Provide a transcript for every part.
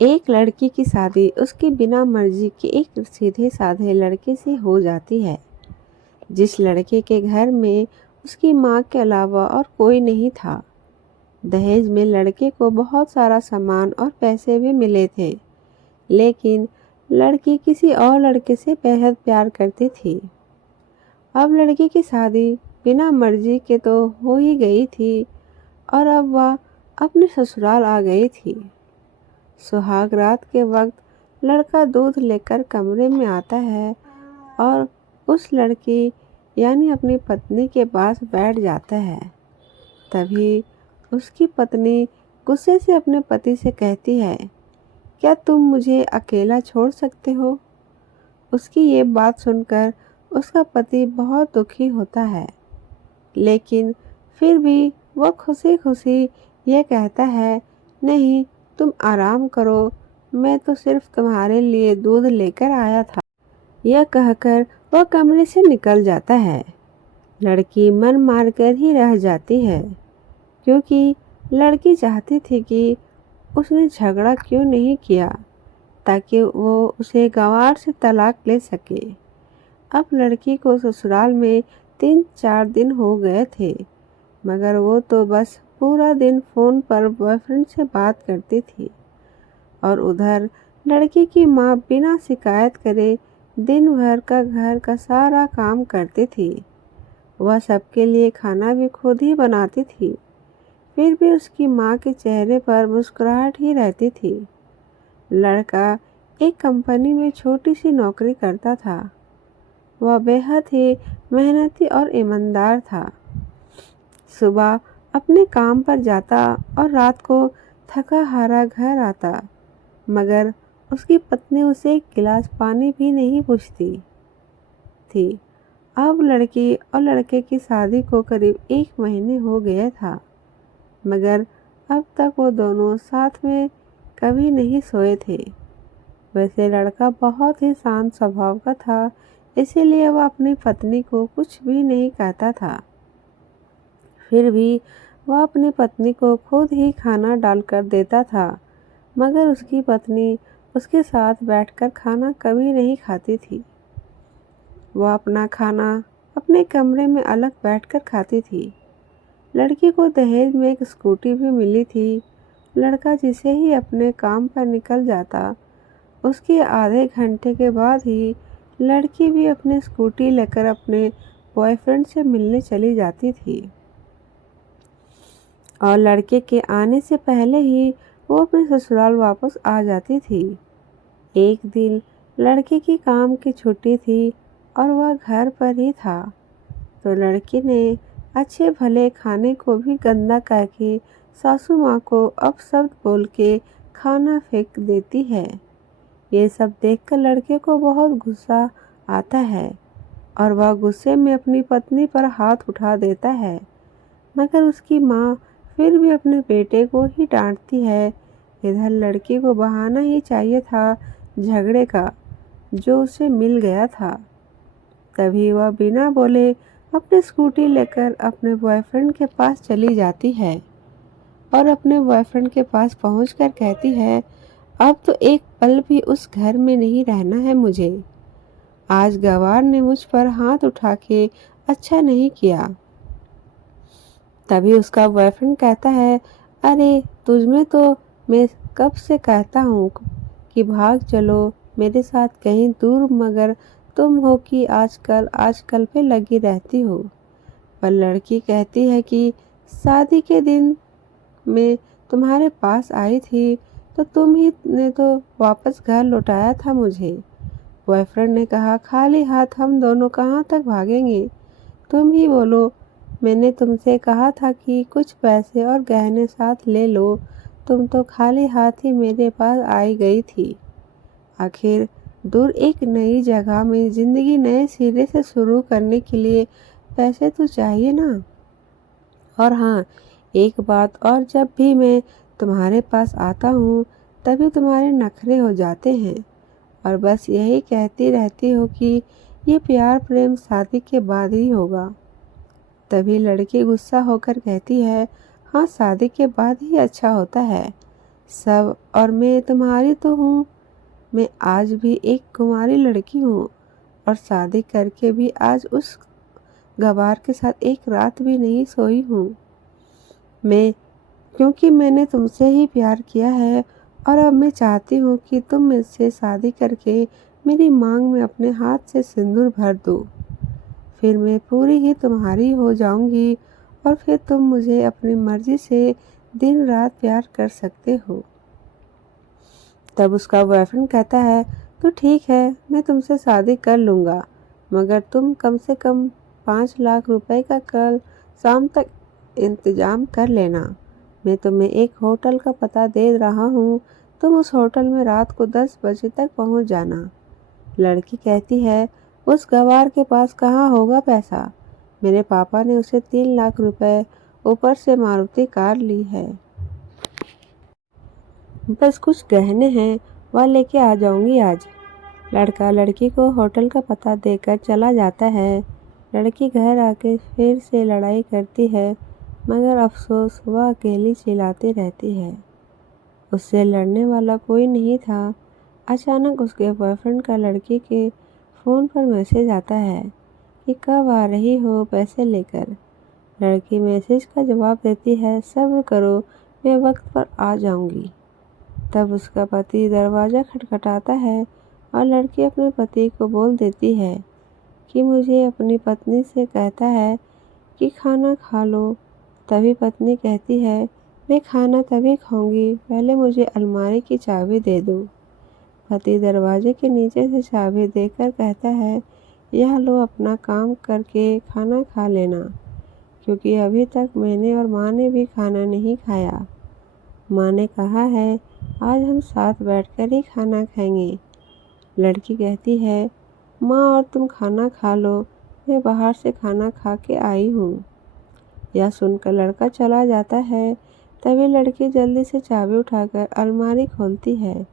एक लड़की की शादी उसकी बिना मर्जी के एक सीधे साधे लड़के से हो जाती है, जिस लड़के के घर में उसकी माँ के अलावा और कोई नहीं था। दहेज में लड़के को बहुत सारा सामान और पैसे भी मिले थे, लेकिन लड़की किसी और लड़के से बेहद प्यार करती थी। अब लड़की की शादी बिना मर्जी के तो हो ही गई थी और अब वह अपने ससुराल आ गई थी। सुहाग रात के वक्त लड़का दूध लेकर कमरे में आता है और उस लड़की यानी अपनी पत्नी के पास बैठ जाता है। तभी उसकी पत्नी गुस्से से अपने पति से कहती है, क्या तुम मुझे अकेला छोड़ सकते हो? उसकी ये बात सुनकर उसका पति बहुत दुखी होता है, लेकिन फिर भी वह खुशी खुशी यह कहता है, नहीं, तुम आराम करो, मैं तो सिर्फ तुम्हारे लिए दूध लेकर आया था। यह कहकर वह कमरे से निकल जाता है। लड़की मन मारकर ही रह जाती है, क्योंकि लड़की चाहती थी कि उसने झगड़ा क्यों नहीं किया ताकि वो उसे गंवार से तलाक ले सके। अब लड़की को ससुराल में 3-4 दिन हो गए थे, मगर वो तो बस पूरा दिन फ़ोन पर बॉयफ्रेंड से बात करती थी और उधर लड़की की माँ बिना शिकायत करे दिन भर का घर का सारा काम करती थी। वह सबके लिए खाना भी खुद ही बनाती थी, फिर भी उसकी माँ के चेहरे पर मुस्कुराहट ही रहती थी। लड़का एक कंपनी में छोटी सी नौकरी करता था। वह बेहद ही मेहनती और ईमानदार था। सुबह अपने काम पर जाता और रात को थका हारा घर आता, मगर उसकी पत्नी उसे एक गिलास पानी भी नहीं पूछती थी। अब लड़की और लड़के की शादी को करीब 1 महीने हो गया था, मगर अब तक वो दोनों साथ में कभी नहीं सोए थे। वैसे लड़का बहुत ही शांत स्वभाव का था, इसीलिए वह अपनी पत्नी को कुछ भी नहीं कहता था। फिर भी वह अपनी पत्नी को खुद ही खाना डालकर देता था, मगर उसकी पत्नी उसके साथ बैठकर खाना कभी नहीं खाती थी। वह अपना खाना अपने कमरे में अलग बैठकर खाती थी। लड़की को दहेज में एक स्कूटी भी मिली थी। लड़का जिसे ही अपने काम पर निकल जाता, उसके आधे घंटे के बाद ही लड़की भी अपनी स्कूटी लेकर अपने बॉयफ्रेंड से मिलने चली जाती थी और लड़के के आने से पहले ही वो अपने ससुराल वापस आ जाती थी। एक दिन लड़के की काम की छुट्टी थी और वह घर पर ही था, तो लड़के ने अच्छे भले खाने को भी गंदा करके सासू माँ को अपशब्द बोल के खाना फेंक देती है। ये सब देखकर लड़के को बहुत गुस्सा आता है और वह गुस्से में अपनी पत्नी पर हाथ उठा देता है, मगर उसकी माँ फिर भी अपने बेटे को ही डांटती है। इधर लड़की को बहाना ही चाहिए था झगड़े का, जो उसे मिल गया था। तभी वह बिना बोले अपनी स्कूटी लेकर अपने बॉयफ्रेंड के पास चली जाती है और अपने बॉयफ्रेंड के पास पहुंचकर कहती है, अब तो एक पल भी उस घर में नहीं रहना है मुझे। आज गवार ने मुझ पर हाथ उठा के अच्छा नहीं किया। तभी उसका बॉयफ्रेंड कहता है, अरे तुझमें तो मैं कब से कहता हूँ कि भाग चलो मेरे साथ कहीं दूर, मगर तुम हो कि आजकल आजकल पे लगी रहती हो। पर लड़की कहती है कि शादी के दिन मैं तुम्हारे पास आई थी तो तुम ही ने तो वापस घर लौटाया था मुझे। बॉयफ्रेंड ने कहा, खाली हाथ हम दोनों कहाँ तक भागेंगे? तुम ही बोलो, मैंने तुमसे कहा था कि कुछ पैसे और गहने साथ ले लो, तुम तो खाली हाथ ही मेरे पास आई गई थी। आखिर दूर एक नई जगह में ज़िंदगी नए सिरे से शुरू करने के लिए पैसे तो चाहिए ना। और हाँ, एक बात और, जब भी मैं तुम्हारे पास आता हूँ तभी तुम्हारे नखरे हो जाते हैं और बस यही कहती रहती हो कि ये प्यार प्रेम शादी के बाद ही होगा। तभी लड़की गुस्सा होकर कहती है, हाँ, शादी के बाद ही अच्छा होता है। सब, और मैं तुम्हारी तो हूँ। मैं आज भी एक कुंवारी लड़की हूँ और शादी करके भी आज उस गवार के साथ एक रात भी नहीं सोई हूँ। मैं क्योंकि मैंने तुमसे ही प्यार किया है और अब मैं चाहती हूँ कि तुम मुझसे शादी करके मेरी मांग में अपने हाथ से सिंदूर भर दो। फिर मैं पूरी ही तुम्हारी हो जाऊंगी और फिर तुम मुझे अपनी मर्जी से दिन रात प्यार कर सकते हो। तब उसका बॉयफ्रेंड कहता है, तो ठीक है, मैं तुमसे शादी कर लूँगा, मगर तुम कम से कम 5 लाख रुपए का कल शाम तक इंतजाम कर लेना। मैं तुम्हें एक होटल का पता दे रहा हूँ, तुम उस होटल में रात को 10 बजे तक पहुँच जाना। लड़की कहती है, उस गवार के पास कहाँ होगा पैसा? मेरे पापा ने उसे 3 लाख रुपए ऊपर से मारुति कार ली है। बस कुछ गहने हैं, वह लेके आ जाऊंगी आज। लड़का लड़की को होटल का पता देकर चला जाता है। लड़की घर आके फिर से लड़ाई करती है, मगर अफसोस वह अकेली चिल्लाती रहती है। उससे लड़ने वाला कोई नहीं था। अचानक उसके बॉयफ्रेंड का लड़की के फ़ोन पर मैसेज आता है कि कब आ रही हो पैसे लेकर। लड़की मैसेज का जवाब देती है, सब्र करो, मैं वक्त पर आ जाऊंगी। तब उसका पति दरवाज़ा खटखटाता है और लड़की अपने पति को बोल देती है कि मुझे अपनी पत्नी से कहता है कि खाना खा लो। तभी पत्नी कहती है, मैं खाना तभी खाऊंगी, पहले मुझे अलमारी की चाबी दे दो। पति दरवाजे के नीचे से चाबी देकर कहता है, यह लो, अपना काम करके खाना खा लेना, क्योंकि अभी तक मैंने और माँ ने भी खाना नहीं खाया। माँ ने कहा है आज हम साथ बैठकर ही खाना खाएंगे। लड़की कहती है, माँ और तुम खाना खा लो, मैं बाहर से खाना खा के आई हूँ। यह सुनकर लड़का चला जाता है। तभी लड़की जल्दी से चाबी उठाकर अलमारी खोलती है।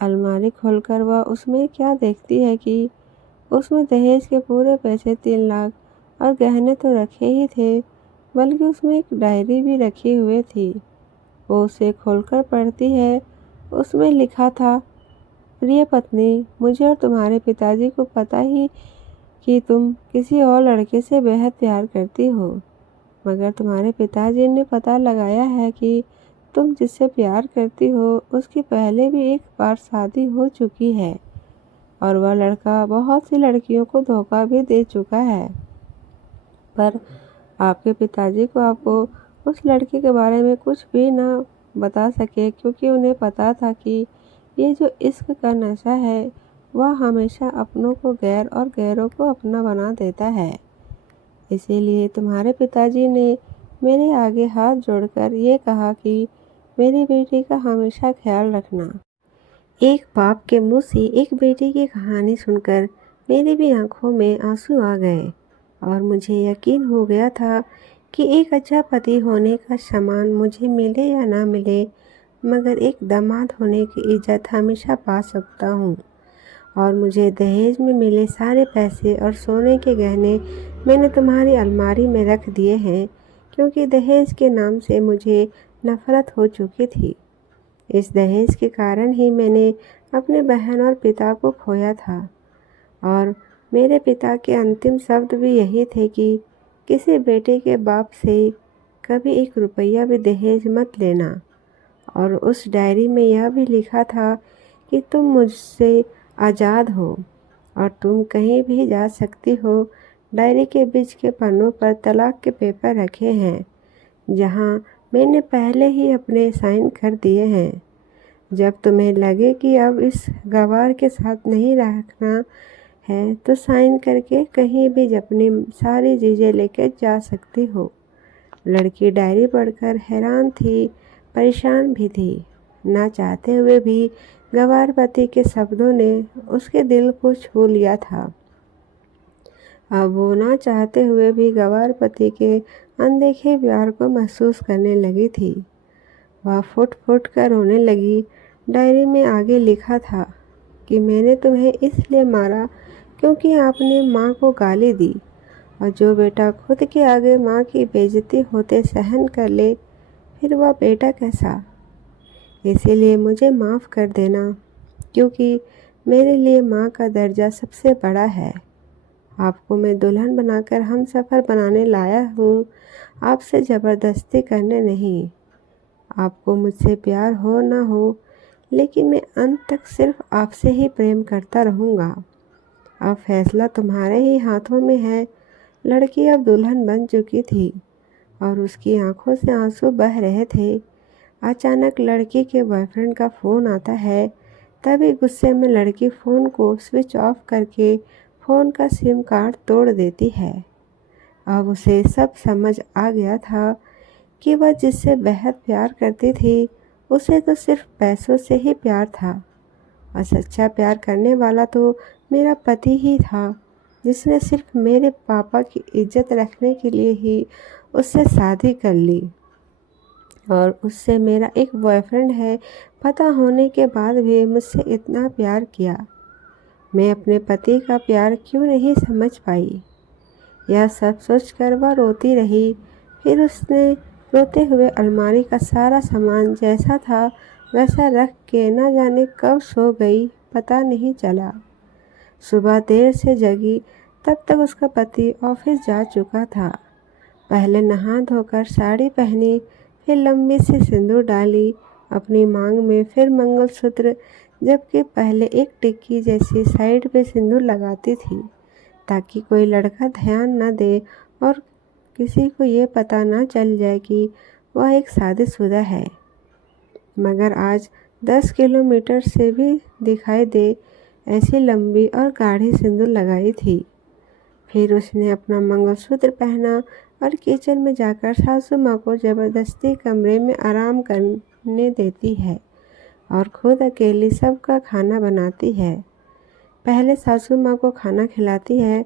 अलमारी खोलकर वह उसमें क्या देखती है कि उसमें दहेज के पूरे पैसे 3 लाख और गहने तो रखे ही थे, बल्कि उसमें एक डायरी भी रखी हुई थी। वो उसे खोलकर पढ़ती है। उसमें लिखा था, प्रिय पत्नी, मुझे और तुम्हारे पिताजी को पता ही कि तुम किसी और लड़के से बेहद प्यार करती हो, मगर तुम्हारे पिताजी ने पता लगाया है कि तुम जिससे प्यार करती हो उसकी पहले भी एक बार शादी हो चुकी है और वह लड़का बहुत सी लड़कियों को धोखा भी दे चुका है। पर आपके पिताजी को आपको उस लड़के के बारे में कुछ भी ना बता सके, क्योंकि उन्हें पता था कि ये जो इश्क का नशा है वह हमेशा अपनों को गैर और गैरों को अपना बना देता है। इसीलिए तुम्हारे पिताजी ने मेरे आगे हाथ जोड़कर ये कहा कि मेरी बेटी का हमेशा ख्याल रखना। एक बाप के मुंह से एक बेटी की कहानी सुनकर मेरी भी आंखों में आंसू आ गए और मुझे यकीन हो गया था कि एक अच्छा पति होने का सम्मान मुझे मिले या ना मिले, मगर एक दामाद होने की इज्जत हमेशा पा सकता हूँ। और मुझे दहेज में मिले सारे पैसे और सोने के गहने मैंने तुम्हारी अलमारी में रख दिए हैं, क्योंकि दहेज के नाम से मुझे नफरत हो चुकी थी। इस दहेज के कारण ही मैंने अपने बहन और पिता को खोया था और मेरे पिता के अंतिम शब्द भी यही थे कि किसी बेटे के बाप से कभी 1 रुपया भी दहेज मत लेना। और उस डायरी में यह भी लिखा था कि तुम मुझसे आज़ाद हो और तुम कहीं भी जा सकती हो। डायरी के बीच के पन्नों पर तलाक के पेपर रखे हैं, जहां मैंने पहले ही अपने साइन कर दिए हैं। जब तुम्हें लगे कि अब इस गवार के साथ नहीं रखना है तो साइन करके कहीं भी अपनी सारी चीज़ें लेकर जा सकती हो। लड़की डायरी पढ़कर हैरान थी, परेशान भी थी। ना चाहते हुए भी गवार पति के शब्दों ने उसके दिल को छू लिया था। अब वो ना चाहते हुए भी गवार पति के अनदेखे प्यार को महसूस करने लगी थी। वह फुट फुट कर रोने लगी। डायरी में आगे लिखा था कि मैंने तुम्हें इसलिए मारा क्योंकि आपने माँ को गाली दी, और जो बेटा खुद के आगे माँ की बेइज्जती होते सहन कर ले, फिर वह बेटा कैसा। इसीलिए मुझे माफ़ कर देना, क्योंकि मेरे लिए माँ का दर्जा सबसे बड़ा है। आपको मैं दुल्हन बनाकर हमसफ़र बनाने लाया हूँ, आपसे ज़बरदस्ती करने नहीं। आपको मुझसे प्यार हो ना हो, लेकिन मैं अंत तक सिर्फ आपसे ही प्रेम करता रहूँगा। अब फैसला तुम्हारे ही हाथों में है। लड़की अब दुल्हन बन चुकी थी और उसकी आंखों से आंसू बह रहे थे। अचानक लड़की के बॉयफ्रेंड का फ़ोन आता है। तभी गुस्से में लड़की फ़ोन को स्विच ऑफ करके फ़ोन का सिम कार्ड तोड़ देती है। अब उसे सब समझ आ गया था कि वह जिससे बेहद प्यार करती थी, उसे तो सिर्फ पैसों से ही प्यार था, और सच्चा प्यार करने वाला तो मेरा पति ही था, जिसने सिर्फ मेरे पापा की इज्जत रखने के लिए ही उससे शादी कर ली। और उससे मेरा एक बॉयफ्रेंड है, पता होने के बाद भी मुझसे इतना प्यार किया। मैं अपने पति का प्यार क्यों नहीं समझ पाई। यह सब सोचकर वह रोती रही। फिर उसने रोते हुए अलमारी का सारा सामान जैसा था वैसा रख के न जाने कब सो गई, पता नहीं चला। सुबह देर से जगी, तब तक उसका पति ऑफिस जा चुका था। पहले नहा धोकर साड़ी पहनी, फिर लंबी सी सिंदूर डाली अपनी मांग में, फिर मंगलसूत्र, जबकि पहले एक टिक्की जैसी साइड पे सिंदूर लगाती थी ताकि कोई लड़का ध्यान न दे और किसी को ये पता ना चल जाए कि वह एक शादीशुदा है। मगर आज 10 किलोमीटर से भी दिखाई दे ऐसी लंबी और गाढ़ी सिंदूर लगाई थी। फिर उसने अपना मंगलसूत्र पहना और किचन में जाकर सासू माँ को ज़बरदस्ती कमरे में आराम करने देती है और खुद अकेली सबका खाना बनाती है। पहले सासू माँ को खाना खिलाती है,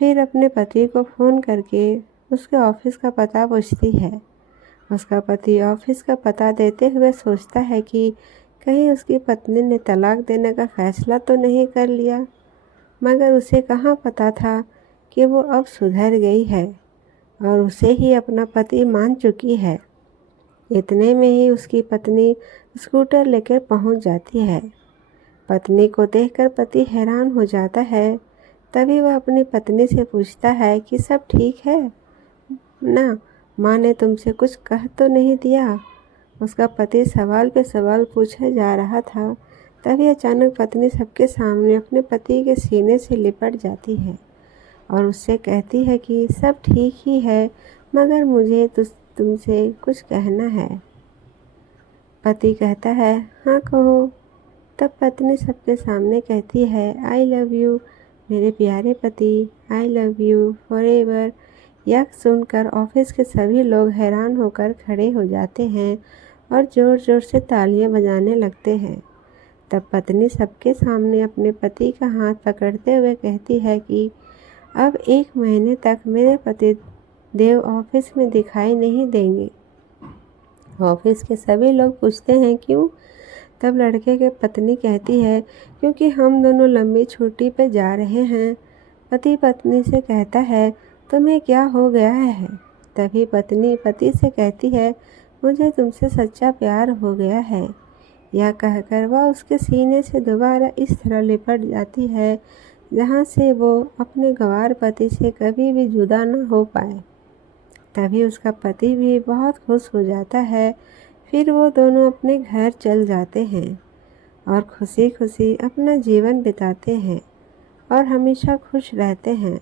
फिर अपने पति को फ़ोन करके उसके ऑफिस का पता पूछती है। उसका पति ऑफिस का पता देते हुए सोचता है कि कहीं उसकी पत्नी ने तलाक देने का फैसला तो नहीं कर लिया, मगर उसे कहाँ पता था कि वो अब सुधर गई है और उसे ही अपना पति मान चुकी है। इतने में ही उसकी पत्नी स्कूटर लेकर पहुंच जाती है। पत्नी को देखकर पति हैरान हो जाता है। तभी वह अपनी पत्नी से पूछता है कि सब ठीक है ना, माँ ने तुमसे कुछ कह तो नहीं दिया। उसका पति सवाल पे सवाल पूछे जा रहा था। तभी अचानक पत्नी सबके सामने अपने पति के सीने से लिपट जाती है और उससे कहती है कि सब ठीक ही है, मगर मुझे तुमसे कुछ कहना है। पति कहता है, हाँ कहो। तब पत्नी सबके सामने कहती है, आई लव यू मेरे प्यारे पति, आई लव यू फॉरएवर। यह सुनकर ऑफिस के सभी लोग हैरान होकर खड़े हो जाते हैं और ज़ोर ज़ोर से तालियां बजाने लगते हैं। तब पत्नी सबके सामने अपने पति का हाथ पकड़ते हुए कहती है कि अब 1 महीने तक मेरे पति देव ऑफिस में दिखाई नहीं देंगे। ऑफिस के सभी लोग पूछते हैं क्यों? तब लड़के की पत्नी कहती है, क्योंकि हम दोनों लंबी छुट्टी पे जा रहे हैं। पति पत्नी से कहता है, तुम्हें क्या हो गया है? तभी पत्नी पति से कहती है, मुझे तुमसे सच्चा प्यार हो गया है। यह कहकर वह उसके सीने से दोबारा इस तरह लिपट जाती है जहाँ से वो अपने गंवार पति से कभी भी जुदा न हो पाए। तभी उसका पति भी बहुत खुश हो जाता है। फिर वो दोनों अपने घर चल जाते हैं और खुशी खुशी अपना जीवन बिताते हैं और हमेशा खुश रहते हैं।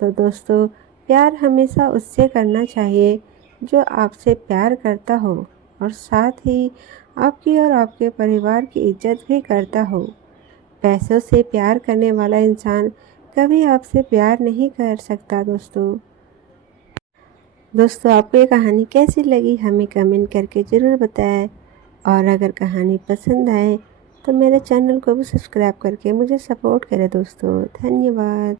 तो दोस्तों, प्यार हमेशा उससे करना चाहिए जो आपसे प्यार करता हो और साथ ही आपकी और आपके परिवार की इज्जत भी करता हो। पैसों से प्यार करने वाला इंसान कभी आपसे प्यार नहीं कर सकता। दोस्तों आपको ये कहानी कैसी लगी हमें कमेंट करके ज़रूर बताएं, और अगर कहानी पसंद आए तो मेरे चैनल को भी सब्सक्राइब करके मुझे सपोर्ट करें। दोस्तों धन्यवाद।